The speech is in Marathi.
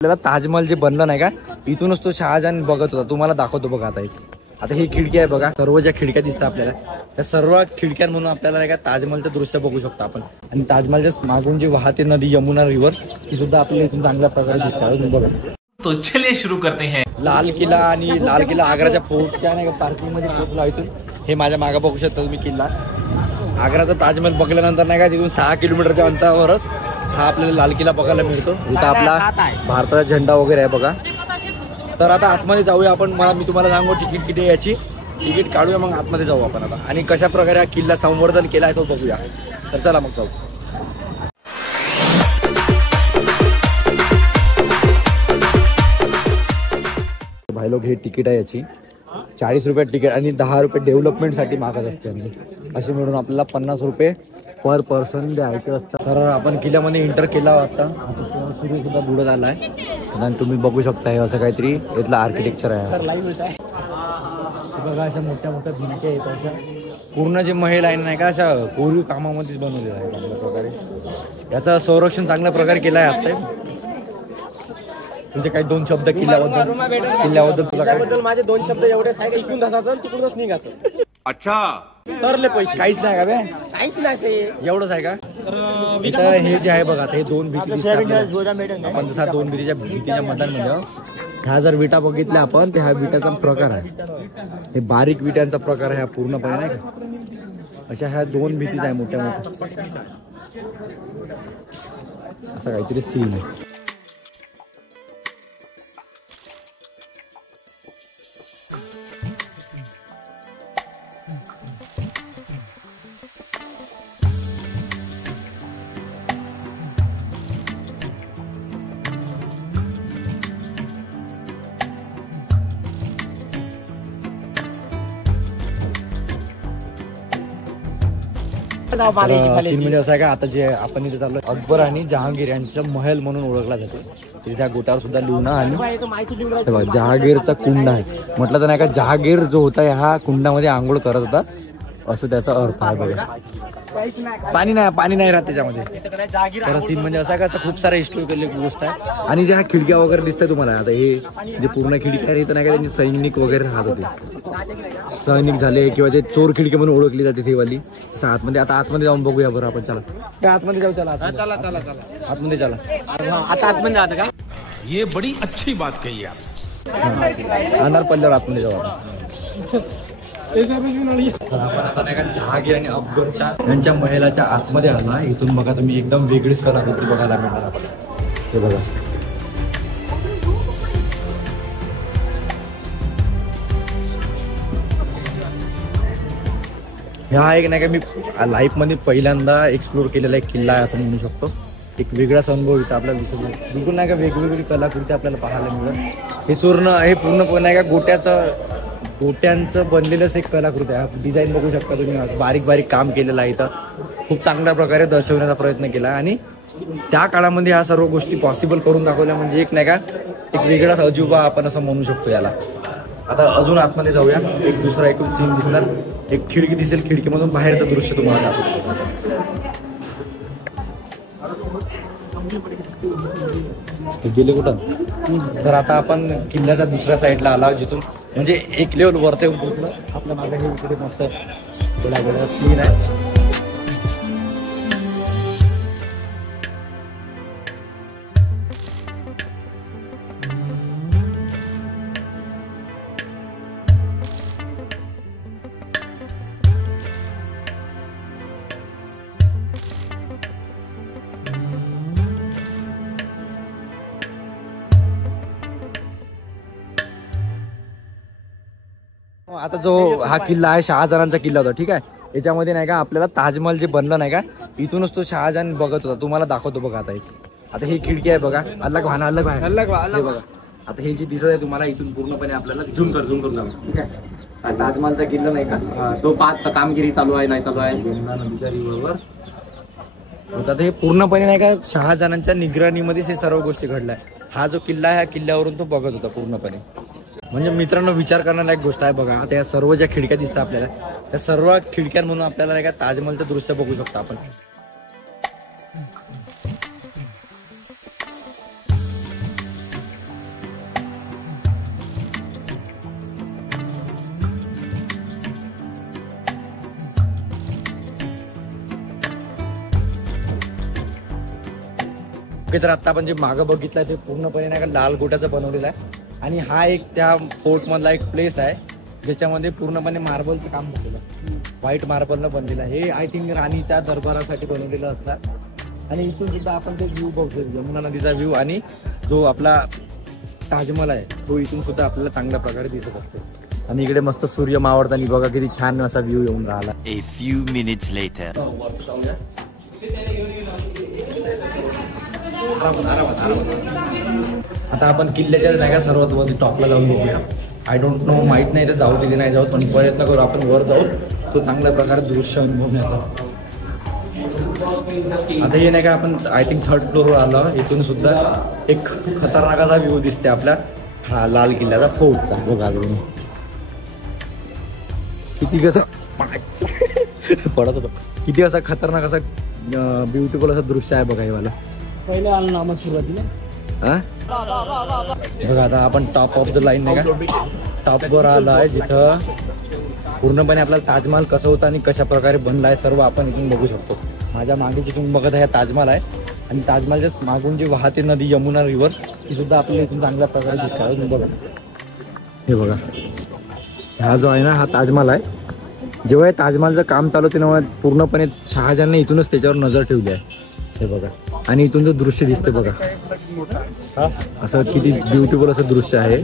आपल्याला ताजमहल जे बनलं नाही का, इथूनच तो शहाजहान बघत होता. तुम्हाला दाखवतो बघा आता ही खिडकी आहे बघा. सर्व ज्या खिडक्या दिसतात आपल्याला, त्या सर्व खिडक्यांमधून आपल्याला नाही का ताजमहलचं दृश्य बघू शकतो आपण. आणि ताजमहलच्या मागून जी वाहते नदी यमुना रिव्हर, ती सुद्धा आपल्याला इथून चांगल्या प्रकारे दिसतात बघा. तो चलिए शुरू करते हैं. लाल किल्ला आणि लाल किल्ला आग्राच्या फोर्टच्या नाही का पार्किंग मध्ये पोहोचलो इथून. हे माझ्या मागे बघू शकता तुम्ही किल्ला. आग्राचा ताजमहल बघल्यानंतर नाही का तिथून 6 किलोमीटरच्या अंतरावरच हा आपल्याला लाल किल्ला बघायला मिळतो. इथं आपला भारताचा झेंडा वगैरे आहे बघा. तर आता आतमध्ये जाऊया आपण. मी तुम्हाला सांगू तिकीट किती याची, तिकीट काढूया मग आतमध्ये जाऊ आपण आता. आणि कशा प्रकारे हा किल्ला संवर्धन केला आहे तो बघूया. तर चला मग जाऊ. भाई लोक, हे तिकीट आहे याची 40 रुपये तिकीट आणि 10 रुपये डेव्हलपमेंटसाठी मागत असते. असे मिळून आपल्याला 50 रुपये पर पर्सन द्यायचे असतात. तर आपण किल्ल्यामध्ये एंटर केला होता. सूर्य सुद्धा बुडत आला आहे आणि तुम्ही बघू शकता हे असं काहीतरी इथलं आर्किटेक्चर आहे. बघा अशा मोठ्या मोठ्या भिंती आहेत. अशा पूर्ण जे महल आहे नाही का, अशा कोरीव कामामध्येच बनवलेलं आहे चांगल्या प्रकारे. याचं संरक्षण चांगल्या प्रकारे केलं आहे. आता तुमचे काही 2 शब्द किल्ल्याबद्दल तुला काय? माझे 2 शब्द एवढेच आहे. इकडून जायचं तिकडूनच निघायचं. अच्छा, सरले पैसे काहीच नाही का बे? काहीच नाही एवढंच आहे का? इथं हे जे आहे बघा, हे 2 भीती दिसतात. आपण जसा 2 भीतीच्या मतांमध्ये ह्या जर विटा बघितल्या आपण, तर ह्या विटाचा प्रकार आहे. हे बारीक विटांचा प्रकार आहे हा पूर्णपणे नाही का. अशा ह्या 2 भीतीच आहे मोठ्या मोठ्या. असं काहीतरी सीन आहे. सीन म्हणजे असं आहे का, आता जे आपण इथे चाललो अकबर आणि जहांगीर यांचा महल म्हणून ओळखला जातो. तिथे त्या गोटावर सुद्धा लिहून आणि जहांगीरचा कुंड आहे. म्हटलं तर नाही का, जहांगीर जो होता ह्या कुंडामध्ये आंघोळ करत होता असं त्याचा अर्थ आहे बघा. पाणी नाही राहत त्याच्यामध्ये. तर सीन म्हणजे असा का, खूप सारा हिस्टोरिकल गोष्ट आहे. आणि ज्या खिडक्या वगैरे दिसतात तुम्हाला, आता हे जे पूर्ण खिडक्या आहे नाही का, त्यांचे सैनिक वगैरे राहत होते. सैनिक झाले किंवा ते चोर खिडकी म्हणून ओळखली जाते ती वाली. असं आतमध्ये, आता आतमध्ये जाऊन बघूया बरं आपण. चला आतमध्ये जाऊ. चला आतमध्ये चला. आता आतमध्ये जायचं का? ये बड़ी अच्छी बात कही आप. अंधार पडल्यावर आतमध्ये जाऊ आपण. आता नाही का, जहागीर आणि अकबरच्या यांच्या महलाच्या आतमध्ये आला. इथून बघा तुम्ही एकदम वेगळीच कलाकृती बघायला मिळणार आपल्याला. हे बघा, हा एक नाही का, मी लाईफ मध्ये पहिल्यांदा एक्सप्लोर केलेला एक किल्ला आहे असं म्हणू शकतो. एक वेगळाच अनुभव इथं आपल्याला दिसतो. बिलकुल नाही का, वेगवेगळी कलाकृती आपल्याला पाहायला मिळेल. हे पूर्णपणे नाही का गोट्यांचं बनलेलंच एक कलाकृती आहे. डिझाईन बघू शकता तुम्ही, बारीक काम केलेलं आहे. इथं खूप चांगल्या प्रकारे दर्शवण्याचा प्रयत्न केला आणि त्या काळामध्ये ह्या सर्व गोष्टी पॉसिबल करून दाखवल्या. म्हणजे एक नाही का, एक वेगळाच अजुबा आपण असं म्हणू शकतो याला. आता अजून आतमध्ये जाऊया. एक दुसरा एकूण सीन दिसणार. एक खिडकी दिसेल, खिडकीमधून बाहेरचं दृश्य तुम्हाला दाखवतो. गेले कुठं? तर आता आपण किल्ल्याच्या दुसऱ्या साईडला आला, जिथून म्हणजे एक लेवल वरती येऊन पोहोचलं. आपल्या मागे हे इकडे मस्त वेगळा सीन आहे. आता जो हा किल्ला आहे शहाजहानचा किल्ला होता, ठीक आहे. याच्यामध्ये नाही का आपल्याला ताजमहल जे बनलं नाही का, इथूनच तो शहाजहान बघत होता. तुम्हाला दाखवतो बघा. आता ही खिडकी आहे बघा. अलग बघा. आता हे जे दिसत आहे तुम्हाला, इथून पूर्णपणे आपल्याला झूम करून जाऊ, ठीक आहे. ताजमहलचा किल्ला नाही का, तो पाहत कामगिरी चालू आहे नाही चालू आहे यमुना नदीच्या रिव्हरवर. आता हे पूर्णपणे नाही का शहाजहानांच्या निगराणीमध्ये हे सर्व गोष्टी घडल्या. हा जो किल्ला आहे, ह्या किल्ल्यावरून तो बघत होता पूर्णपणे. म्हणजे मित्रांनो, विचार करणारा एक गोष्ट आहे बघा. आता या सर्व ज्या खिडक्या दिसतात आपल्याला, त्या सर्व खिडक्यांमधून आपल्याला नाही का ताजमहलचं दृश्य बघू शकतो आपण. ओके, तर आता आपण जे मागं बघितलंय ते पूर्णपणे नाही का लाल गोट्याचं बनवलेलं आहे. आणि हा एक त्या फोर्ट मधला एक प्लेस आहे ज्याच्यामध्ये पूर्णपणे मार्बलचं काम झालेलं आहे. व्हाईट मार्बलनं बनलेलं आहे. हे आय थिंक राणीच्या दरबारासाठी बनवलेलं असतात. आणि इथून सुद्धा आपण ते व्ह्यू बघतो, यमुना नदीचा व्ह्यू आणि जो आपला ताजमहल आहे तो इथून सुद्धा आपल्याला चांगल्या प्रकारे दिसत असतो. आणि इकडे मस्त सूर्य मावळताना बघा किती छान असा व्ह्यू येऊन राहिला. A few minutes later. आता आपण किल्ल्याच्या नाही का सर्वात वर टॉपला जाऊन बघूया. आय डोंट नो, माहित नाही तर जाऊ तिथे नाही जाऊ, पण प्रयत्न करू आपण वर जाऊन तो चांगल्या प्रकारे दृश्य अनुभवण्याचा. आता हे नाही का आपण आय थिंक 3rd फ्लोअरवर आलो. इथून सुद्धा एक खतरनाक असा व्ह्यू दिसते आपल्या हा लाल किल्ल्याचा फोर्टचा. बघा तुम्ही किती कसं पडत होतं, किती असा खतरनाक असा ब्युटिफुल असं दृश्य आहे बघा हे वाला. पहिले आलं ना मग सुरुवातीला. हा बघा आता आपण टॉप ऑफ द लाईन नाही का टॉपवर आलो आहे, जिथं पूर्णपणे आपल्याला ताजमहल कसं होतं आणि कशा प्रकारे बनला आहे सर्व आपण इथून बघू शकतो. माझ्या मागे जिथून बघत आहे ताजमहल आहे आणि ताजमहलच्या मागून जी वाहते नदी यमुना रिव्हर ती सुद्धा आपल्याला इथून चांगल्या प्रकारे दिसते आहे. बघा हे बघा, हा जो आहे ना हा ताजमहल आहे. जेव्हा हे ताजमहलचं काम चालू होते तेव्हा पूर्णपणे शहाजहानने इथूनच त्याच्यावर नजर ठेवली आहे. हे बघा, आणि इथून जो दृश्य दिसते बघा, असं किती ब्युटिफुल असं दृश्य आहे.